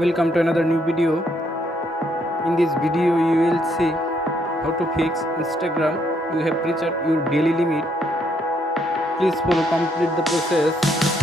Welcome to another new video. In this video you will see how to fix Instagram. You have reached your daily limit. Please follow complete the process.